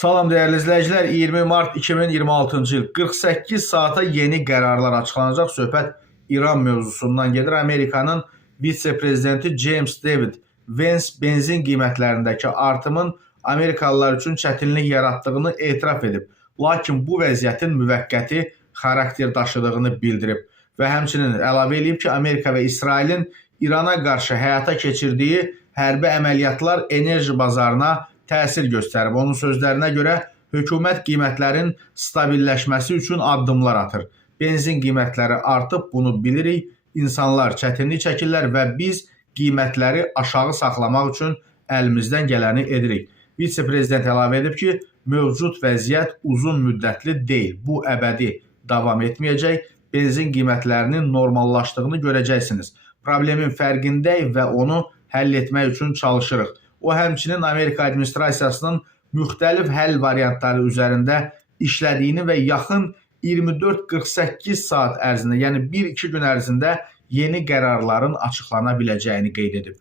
Salam değerli izleyiciler, 20 Mart 2026-cı il 48 saata yeni qərarlar açıqlanacaq. Söhbət İran mövzusundan gedir. Amerikanın vitse-prezidenti James David Vance benzin qiymətlərindəki artımın Amerikalılar üçün çətinlik yaratdığını etiraf edib. Lakin bu vəziyyətin müvəqqəti xarakter daşıdığını bildirib və həmçinin əlavə edib ki, Amerika və İsrailin İrana qarşı həyata keçirdiyi hərbi əməliyyatlar enerji bazarına təsir göstərib. Onun sözlərinə görə hökumət qiymətlərin stabilləşməsi üçün addımlar atır. Benzin qiymətləri artıb, bunu bilirik. İnsanlar çətinlik çəkirlər və biz qiymətləri aşağı saxlamaq üçün əlimizdən gələni edirik. Vitse-prezident əlavə edib ki, mövcud vəziyyət uzun müddətli deyil. Bu əbədi davam etməyəcək. Benzin qiymətlərinin normallaşdığını görəcəksiniz. Problemin fərqindəyik və onu həll etmək üçün çalışırıq. O həmçinin Amerika administrasiyasının müxtəlif həll variantları üzərində işlədiyini və yaxın 24-48 saat ərzində, yəni 1-2 gün ərzində yeni qərarların açıqlana biləcəyini qeyd edib.